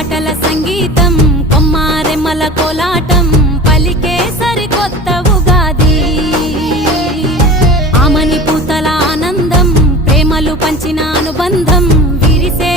పాటల సంగీతం కొమ్మారెమ్మల కోలాటం పలికే సరికొత్త ఉగాది ఆమని పూతల ఆనందం ప్రేమలు పంచిన అనుబంధం విరిసే